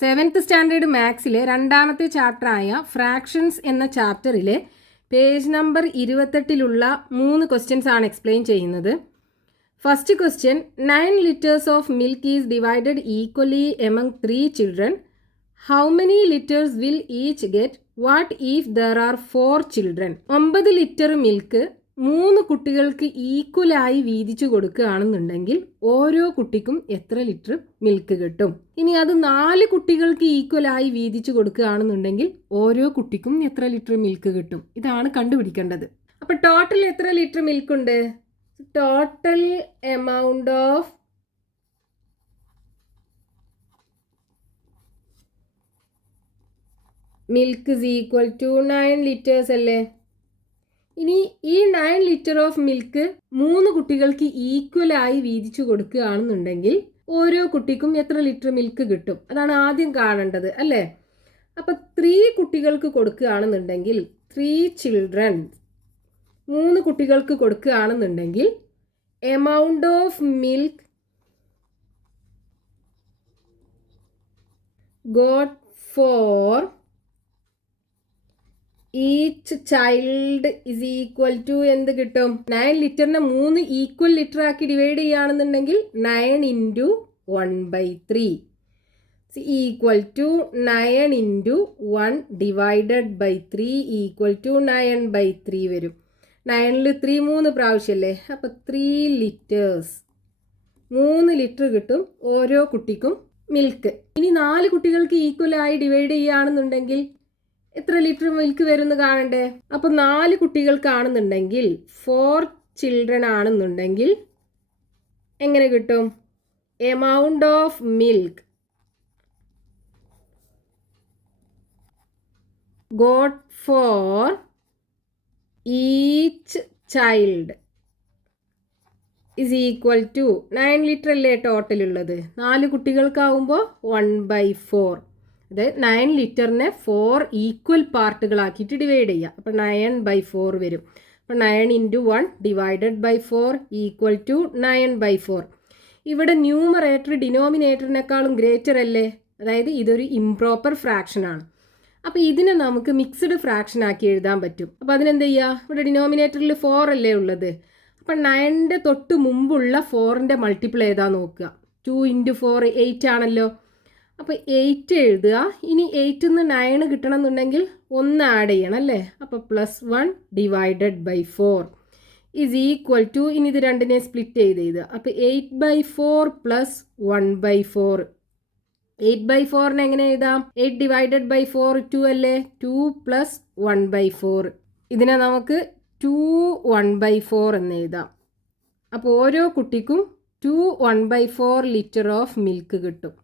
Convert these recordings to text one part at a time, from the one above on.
Seventh standard മാത്സിലെ രണ്ടാമത്തെ ചാപ്റ്ററായ fractions എന്ന ചാപ്റ്ററിലെ page number 28 3 questions ആണ് എക്സ്പ്ലെയിൻ ചെയ്യുന്നത്. First question, 9 litres of milk is divided equally among 3 children. How many litres will each get? What if there are 4 children? 9 litre milk 3 കുട്ടികൾക്ക് ഈക്വലായി വീതിച്ചു കൊടുക്കുകയാണെന്നുണ്ടെങ്കിൽ ഓരോ കുട്ടിക്കും എത്ര litre milk കിട്ടും? ഇനി അത് 4 കുട്ടികൾക്ക് ഈക്വലായി വീതിച്ചു കൊടുക്കുകയാണെന്നുണ്ടെങ്കിൽ ഓരോ കുട്ടിക്കും എത്ര ലിറ്റർ മിൽക്ക് കിട്ടും? ഇതാണ് കണ്ടുപിടിക്കേണ്ടത്. അപ്പൊ ടോട്ടൽ എത്ര ലിറ്റർ മിൽക്ക് ഉണ്ട്? Total amount of milk is equal to 9 litres അല്ലേ? ഇനി ഈ 9 ലിറ്റർ ഓഫ് മിൽക്ക് 3 കുട്ടികൾക്ക് ഈക്വലായി വീതിച്ചു കൊടുക്കുകയാണെന്നുണ്ടെങ്കിൽ ഓരോ കുട്ടിക്കും എത്ര ലിറ്റർ മിൽക്ക് കിട്ടും? അതാണ് ആദ്യം കാണേണ്ടത് അല്ലേ? അപ്പം 3 കുട്ടികൾക്ക് കൊടുക്കുകയാണെന്നുണ്ടെങ്കിൽ 3 ചിൽഡ്രൻ 3 കുട്ടികൾക്ക് കൊടുക്കുകയാണെന്നുണ്ടെങ്കിൽ amount of milk got for each child is equal to എന്ത് കിട്ടും? 9 ലിറ്ററിനെ 3 ഈക്വൽ ലിറ്റർ ആക്കി ഡിവൈഡ് ചെയ്യുകയാണെന്നുണ്ടെങ്കിൽ 9 into 1/3 equal to 9 into 1 divided by 3 equal to 9/3 വരും. 9ൽ 3 3 പ്രാവശ്യമല്ലേ? അപ്പം 3 ലിറ്റേഴ്സ് 3 ലിറ്റർ കിട്ടും ഓരോ കുട്ടിക്കും മിൽക്ക്. ഇനി 4 കുട്ടികൾക്ക് ഈക്വലായി ഡിവൈഡ് ചെയ്യുകയാണെന്നുണ്ടെങ്കിൽ എത്ര ലിറ്റർ മിൽക്ക് വരുമെന്ന് കാണണ്ടേ? അപ്പോൾ 4 കുട്ടികൾക്കാണെന്നുണ്ടെങ്കിൽ 4 ചിൽഡ്രൻ ആണെന്നുണ്ടെങ്കിൽ എങ്ങനെ കിട്ടും? Amount of milk got for each child is equal to 9 litre അല്ലേ ടോട്ടൽ ഉള്ളത്? 4 കുട്ടികൾക്കാവുമ്പോൾ 1/4. അതായത് 9 ലിറ്ററിനെ 4 ഈക്വൽ പാർട്ടുകളാക്കിയിട്ട് ഡിവൈഡ് ചെയ്യുക. അപ്പോൾ 9/4 വരും. അപ്പോൾ 9 into 1 divided by 4 equal to 9/4. ഇവിടെ ന്യൂമറേറ്റർ ഡിനോമിനേറ്ററിനേക്കാളും ഗ്രേറ്റർ അല്ലേ? അതായത് ഇതൊരു ഇംപ്രോപ്പർ ഫ്രാക്ഷൻ ആണ്. അപ്പോൾ ഇതിനെ നമുക്ക് മിക്സ്ഡ് ഫ്രാക്ഷൻ ആക്കി എഴുതാൻ പറ്റും. അപ്പോൾ അതിനെന്ത് ചെയ്യുക? ഇവിടെ ഡിനോമിനേറ്ററിൽ 4 അല്ലേ ഉള്ളത്? അപ്പം 9ൻ്റെ തൊട്ട് മുമ്പുള്ള 4ൻ്റെ മൾട്ടിപ്പിൾ ഏതാ നോക്കുക. 2 ഇൻറ്റു 4 8 ആണല്ലോ. അപ്പോൾ 8 എഴുതുക. ഇനി 8ൽ നിന്ന് 9 കിട്ടണം എന്നുണ്ടെങ്കിൽ 1 ആഡ് ചെയ്യണം അല്ലേ? അപ്പോൾ +1 divided by 4 is equal to, ഇനി ഇത് രണ്ടിനെ സ്പ്ലിറ്റ് ചെയ്ത് എഴുതുക. അപ്പോൾ 8/4 പ്ലസ് 1/4. 8/4നെ എങ്ങനെ എഴുതാം? 8 ഡിവൈഡഡ് ബൈ 4 2 അല്ലേ? 2 പ്ലസ് 1/4. ഇതിനെ നമുക്ക് 2 1/4 എന്ന് എഴുതാം. അപ്പോൾ ഓരോ കുട്ടിക്കും 2 1/4 ലിറ്റർ ഓഫ് മിൽക്ക് കിട്ടും.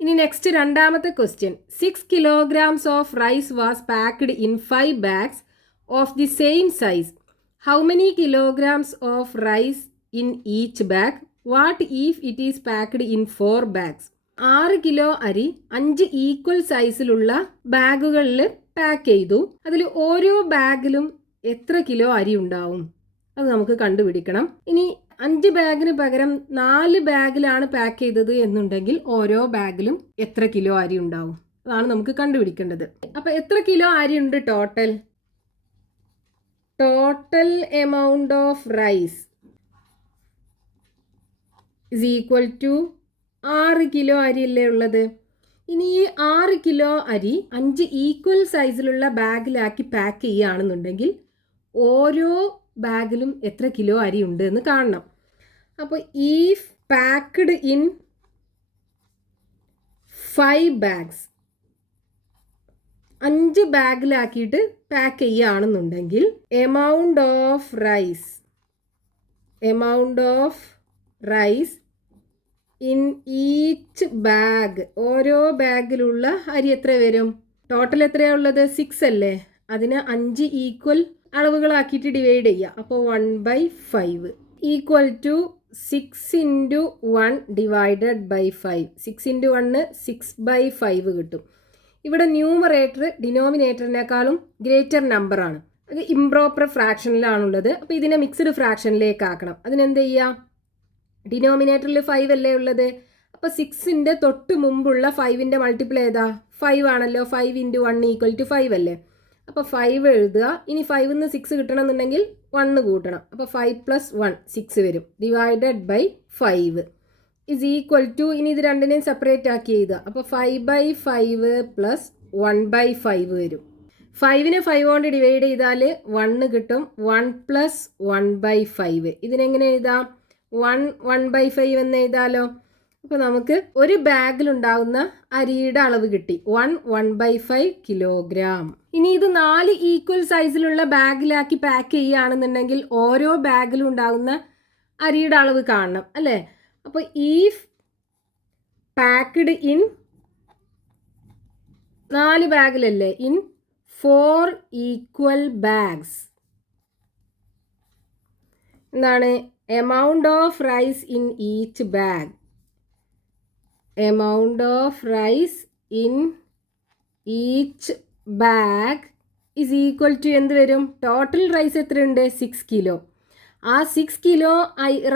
ഇനി നെക്സ്റ്റ് രണ്ടാമത്തെ question, 6 kilograms of rice was packed in 5 bags of the same size. How many kilograms of rice in each bag? What if it is packed in 4 bags? 6 kilo അരി 5 equal സൈസിലുള്ള ബാഗുകളിൽ pack ചെയ്തു. അതിൽ ഓരോ ബാഗിലും എത്ര kilo അരി ഉണ്ടാവും? അത് നമുക്ക് കണ്ടുപിടിക്കണം. ഇനി 5 ബാഗിന് പകരം 4 ബാഗിലാണ് പാക്ക് ചെയ്തത് എന്നുണ്ടെങ്കിൽ ഓരോ ബാഗിലും എത്ര കിലോ അരി ഉണ്ടാവും? അതാണ് നമുക്ക് കണ്ടുപിടിക്കേണ്ടത്. അപ്പോൾ എത്ര കിലോ അരി ഉണ്ട് total? Total amount of rice is equal to 6 kilo അരിയല്ലേ ഉള്ളത്? ഇനി ഈ 6 കിലോ അരി 5 ഈക്വൽ സൈസിലുള്ള ബാഗിലാക്കി പാക്ക് ചെയ്യുകയാണെന്നുണ്ടെങ്കിൽ ഓരോ ബാഗിലും എത്ര കിലോ അരി ഉണ്ട് എന്ന് കാണണം. അപ്പോൾ ഈഫ് പാക്ക്ഡ് ഇൻ 5 bags 5 ബാഗിലാക്കിയിട്ട് പാക്ക് ചെയ്യുകയാണെന്നുണ്ടെങ്കിൽ amount of rice in each bag, ഓരോ ബാഗിലുള്ള അരി എത്ര വരും? ടോട്ടൽ എത്രയാണ് ഉള്ളത്? 6 അല്ലേ? അതിന് 5 ഈക്വൽ അളവുകളാക്കിയിട്ട് ഡിവൈഡ് ചെയ്യുക. അപ്പോൾ 1/5 equal to 6 into 1 divided by 5. 6 into 1 6/5 കിട്ടും. ഇവിടെ ന്യൂമറേറ്റർ ഡിനോമിനേറ്ററിനേക്കാളും ഗ്രേറ്റർ നമ്പറാണ്. അത് ഇംപ്രോപ്പർ ഫ്രാക്ഷനിലാണുള്ളത്. അപ്പോൾ ഇതിനെ മിക്സ്ഡ് ഫ്രാക്ഷനിലേക്ക് ആക്കണം. അതിനെന്ത് ചെയ്യുക? ഡിനോമിനേറ്ററിൽ 5 അല്ലേ ഉള്ളത്? അപ്പോൾ 6ൻ്റെ തൊട്ട് മുമ്പുള്ള 5ൻ്റെ മൾട്ടിപ്പിൾ ഏതാ? 5 ആണല്ലോ. 5 × 1 = 5 അല്ലേ? അപ്പോൾ 5 എഴുതുക. ഇനി 5ൽ നിന്ന് 6 കിട്ടണമെന്നുണ്ടെങ്കിൽ 1 കൂട്ടണം. അപ്പോൾ 5 + 1 6 വരും. Divided by 5 is equal to, ഇനി ഇത് രണ്ടിനെയും സെപ്പറേറ്റ് ആക്കി എഴുതുക. അപ്പോൾ 5/5 + 1/5 വരും. 5നെ 5 കൊണ്ട് ഡിവൈഡ് ചെയ്താൽ 1 കിട്ടും. 1 + 1/5. ഇതിനെങ്ങനെ എഴുതാം? 1/5 എന്ന് എഴുതാലോ. അപ്പോൾ നമുക്ക് ഒരു ബാഗിലുണ്ടാകുന്ന അരിയുടെ അളവ് കിട്ടി. 1/5 കിലോഗ്രാം. ഇനി ഇത് 4 ഈക്വൽ സൈസിലുള്ള ബാഗിലാക്കി പാക്ക് ചെയ്യുകയാണെന്നുണ്ടെങ്കിൽ ഓരോ ബാഗിലും ഉണ്ടാകുന്ന അരിയുടെ അളവ് കാണണം അല്ലേ? അപ്പോൾ ഈഫ് പാക്ക്ഡ് ഇൻ 4 ബാഗിലല്ലേ, ഇൻ 4 ഈക്വൽ ബാഗ്സ്, എന്താണ് amount of rice in each bag. Amount of rice in each bag is equal to എന്ത് വരും? ടോട്ടൽ റൈസ് എത്രയുണ്ട്? 6 കിലോ. ആ 6 കിലോ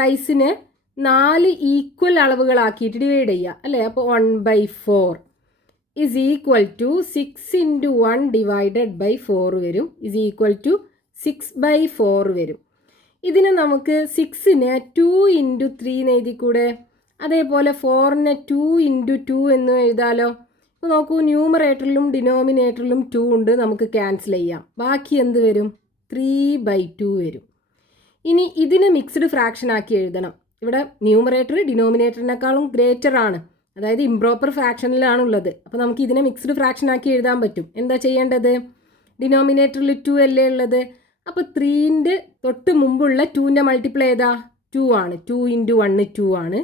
റൈസിന് 4 ഈക്വൽ അളവുകളാക്കിയിട്ട് ഡിവൈഡ് ചെയ്യുക അല്ലേ? അപ്പോൾ 1/4 is equal to 6 × 1 divided by 4 വരും. ഇസ് ഈക്വൽ ടു 6/4 വരും. ഇതിന് നമുക്ക് 6നെ 2 × 3 എന്ന് എഴുതിക്കൂടെ? അതേപോലെ 4നെ 2 × 2 എന്ന് എഴുതാലോ. ഇപ്പോൾ നോക്കൂ, ന്യൂമറേറ്ററിലും ഡിനോമിനേറ്ററിലും 2 ഉണ്ട്, നമുക്ക് ക്യാൻസൽ ചെയ്യാം. ബാക്കി എന്ത് വരും? 3/2 വരും. ഇനി ഇതിനെ മിക്സ്ഡ് ഫ്രാക്ഷൻ ആക്കി എഴുതണം. ഇവിടെ ന്യൂമറേറ്റർ ഡിനോമിനേറ്ററിനേക്കാളും ഗ്രേറ്റർ ആണ്, അതായത് ഇംപ്രോപ്പർ ഫ്രാക്ഷനിലാണുള്ളത്. അപ്പോൾ നമുക്ക് ഇതിനെ മിക്സ്ഡ് ഫ്രാക്ഷൻ ആക്കി എഴുതാൻ പറ്റും. എന്താ ചെയ്യേണ്ടത്? ഡിനോമിനേറ്ററിൽ 2 അല്ലേ ഉള്ളത്. അപ്പോൾ 3ൻ്റെ തൊട്ട് മുമ്പുള്ള 2ൻ്റെ മൾട്ടിപ്പിൾ ഏതാ? 2 ആണ്. 2 × 1 2 ആണ്.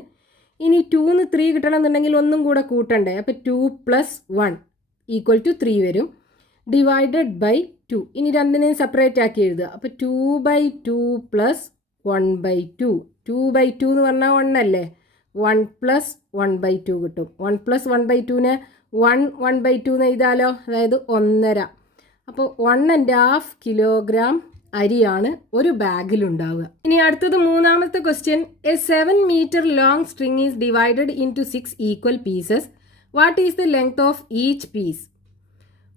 ഇനി 2ന്ന് 3 കിട്ടണമെന്നുണ്ടെങ്കിൽ ഒന്നും കൂടെ കൂട്ടണ്ടേ? അപ്പോൾ 2 + 1 = 3 വരും. Divided by 2. ഇനി രണ്ടിനെയും സെപ്പറേറ്റ് ആക്കി എഴുതുക. അപ്പോൾ 2/2 + 1/2. 2/2 എന്ന് പറഞ്ഞാൽ 1 അല്ലേ? 1 + 1/2 കിട്ടും. 1 + 1/2നെ 1/2 എന്ന് എഴുതാലോ, അതായത് 1.5. അപ്പോൾ 1.5 കിലോഗ്രാം അരിയാണ് ഒരു ബാഗിലുണ്ടാവുക. ഇനി അടുത്തത് മൂന്നാമത്തെ question. A 7 meter long string is divided into 6 equal pieces. What is the length of each piece?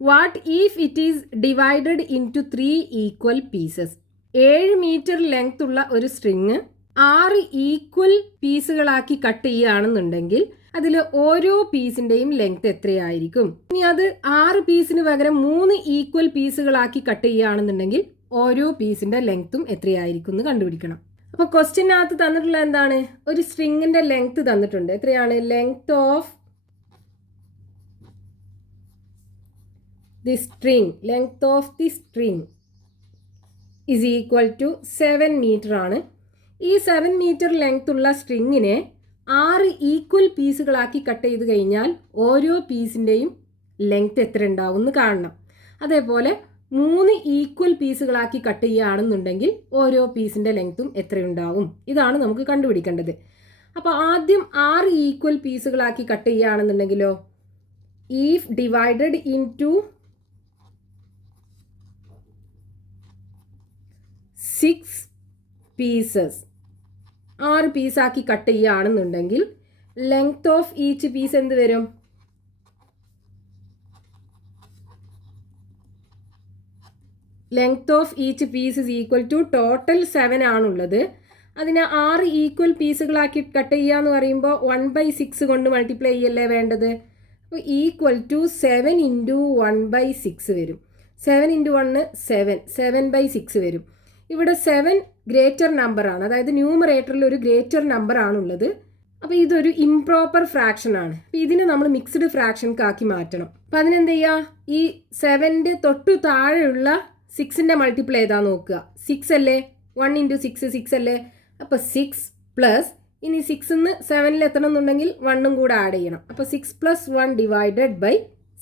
What if it is divided into 3 equal pieces? 7 metre length ഉള്ള ഒരു സ്ട്രിങ് 6 ഈക്വൽ പീസുകളാക്കി കട്ട് ചെയ്യുകയാണെന്നുണ്ടെങ്കിൽ അതിൽ ഓരോ പീസിൻ്റെയും ലെങ്ത് എത്രയായിരിക്കും? ഇനി അത് 6 പീസിന് പകരം 3 ഈക്വൽ പീസുകളാക്കി കട്ട് ചെയ്യുകയാണെന്നുണ്ടെങ്കിൽ ഓരോ പീസിൻ്റെ ലെങ്ത്തും എത്രയായിരിക്കും എന്ന് കണ്ടുപിടിക്കണം. അപ്പോൾ ക്വസ്റ്റ്യനകത്ത് തന്നിട്ടുള്ള എന്താണ്? ഒരു സ്ട്രിങ്ങിൻ്റെ ലെങ്ത് തന്നിട്ടുണ്ട്. എത്രയാണ്? Length of the string, length of the string is equal to 7 metre ആണ്. ഈ 7 മീറ്റർ ലെങ്ത് ഉള്ള സ്ട്രിങ്ങിനെ 6 ഈക്വൽ പീസുകളാക്കി കട്ട് ചെയ്ത് കഴിഞ്ഞാൽ ഓരോ പീസിൻ്റെയും ലെങ്ത് എത്ര ഉണ്ടാവും എന്ന് കാണണം. അതേപോലെ 3 ഈക്വൽ പീസുകളാക്കി കട്ട് ചെയ്യുകയാണെന്നുണ്ടെങ്കിൽ ഓരോ പീസിൻ്റെ ലെങ്ത്തും എത്രയുണ്ടാവും? ഇതാണ് നമുക്ക് കണ്ടുപിടിക്കേണ്ടത്. അപ്പോൾ ആദ്യം 6 ഈക്വൽ പീസുകളാക്കി കട്ട് ചെയ്യുകയാണെന്നുണ്ടെങ്കിലോ, ഈഫ് ഡിവൈഡഡ് ഇൻടു 6 പീസസ്, 6 പീസാക്കി കട്ട് ചെയ്യുകയാണെന്നുണ്ടെങ്കിൽ ലെങ്ത് ഓഫ് ഈച്ച് പീസ് എന്ത് വരും? Length of each piece is equal to total 7 ആണുള്ളത്. അതിനെ 6 ഈക്വൽ പീസുകളാക്കി കട്ട് ചെയ്യുക എന്ന് പറയുമ്പോൾ 1/6 കൊണ്ട് മൾട്ടിപ്ലൈ ചെയ്യല്ലേ വേണ്ടത്. അപ്പോൾ ഈക്വൽ ടു 7 × 1/6 വരും. 7 × 1 7, 7/6 വരും. ഇവിടെ 7 ഗ്രേറ്റർ നമ്പറാണ്, അതായത് ന്യൂമറേറ്ററിൽ ഒരു ഗ്രേറ്റർ നമ്പർ ആണുള്ളത്. അപ്പോൾ ഇതൊരു ഇംപ്രോപ്പർ ഫ്രാക്ഷൻ ആണ്. അപ്പോൾ ഇതിനെ നമ്മൾ മിക്സ്ഡ് ഫ്രാക്ഷൻക്കാക്കി മാറ്റണം. അപ്പോൾ അതിനെന്ത് ചെയ്യുക? ഈ 7ൻ്റെ തൊട്ടു താഴെയുള്ള 6ൻ്റെ മൾട്ടിപ്പിൾ ഏതാ നോക്കുക. 6 അല്ലേ? 1 × 6 6 അല്ലേ? അപ്പോൾ 6 പ്ലസ്, ഇനി 6ന്ന് 7ൽ എത്തണം എന്നുണ്ടെങ്കിൽ 1ഉം കൂടെ ആഡ് ചെയ്യണം. അപ്പോൾ 6 + 1 ഡിവൈഡഡ് ബൈ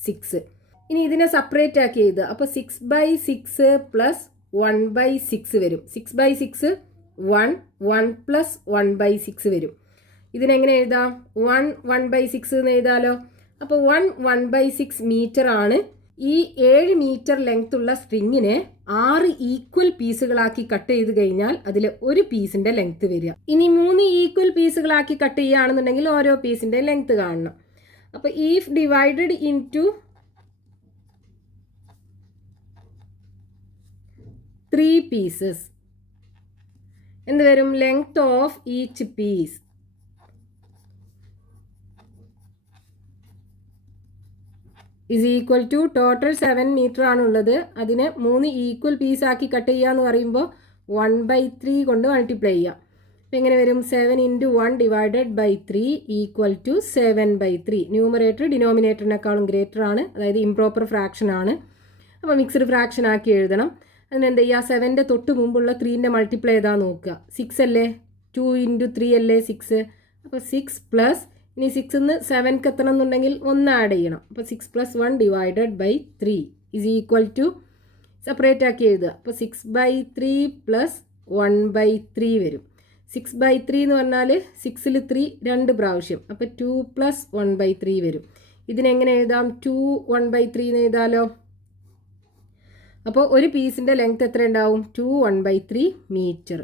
6. ഇനി ഇതിനെ സെപ്പറേറ്റ് ആക്കി എഴുതുക. അപ്പോൾ 6/6 + 1/6 വരും. 6/6 1, 1 + 1/6 വരും. ഇതിനെങ്ങനെ എഴുതാം? 1 1/6 എന്ന് എഴുതാലോ. അപ്പോൾ 1 1/6 മീറ്റർ ആണ് ഈ 7 മീറ്റർ ലെങ്ത് ഉള്ള സ്ട്രിങ്ങിനെ 6 ഈക്വൽ പീസുകളാക്കി കട്ട് ചെയ്ത് കഴിഞ്ഞാൽ അതിൽ ഒരു പീസിന്റെ ലെങ്ത് വരിക. ഇനി 3 ഈക്വൽ പീസുകളാക്കി കട്ട് ചെയ്യുകയാണെന്നുണ്ടെങ്കിൽ ഓരോ പീസിന്റെ ലെങ്ത് കാണണം. അപ്പോൾ ഈഫ് ഡിവൈഡഡ് ഇൻടു 3 പീസസ് എന്ത് വരും? Length of each piece is equal to total 7 metre ആണുള്ളത്. അതിനെ 3 ഈക്വൽ പീസാക്കി കട്ട് ചെയ്യുക എന്ന് പറയുമ്പോൾ 1/3 കൊണ്ട് മൾട്ടിപ്ലൈ ചെയ്യാം. അപ്പോൾ എങ്ങനെ വരും? 7 × 1 divided by 3 equal to 7/3. Numerator ഡിനോമിനേറ്ററിനേക്കാളും ഗ്രേറ്റർ ആണ്, അതായത് ഇംപ്രോപ്പർ ഫ്രാക്ഷൻ ആണ്. അപ്പോൾ മിക്സ്ഡ് ഫ്രാക്ഷൻ ആക്കി എഴുതണം. അതിനെന്ത് ചെയ്യുക? 7ൻ്റെ തൊട്ട് മുമ്പുള്ള 3ൻ്റെ മൾട്ടിപ്ലൈ ചെയ്താൽ നോക്കുക. 6 അല്ലേ? 2 × 3 അല്ലേ 6. അപ്പോൾ 6 പ്ലസ് ഇനി 6 നിന്ന് 7ക്ക് എത്തണം എന്നുണ്ടെങ്കിൽ 1 ആഡ് ചെയ്യണം. അപ്പോൾ 6 + 1 divided by 3 is equal to separate ആക്കി എഴുതുക. അപ്പോൾ 6/3 + 1/3 വരും. 6/3 എന്ന് പറഞ്ഞാൽ 6ൽ 3 2 പ്രാവശ്യം, അപ്പോൾ 2 + 1/3 വരും. ഇതിനെങ്ങനെ എഴുതാം? 2 1/3 എന്ന് എഴുതാലോ. അപ്പോൾ ഒരു പീസിൻ്റെ ലെങ്ത് എത്ര ഉണ്ടാവും? 2 1/3 മീറ്റർ.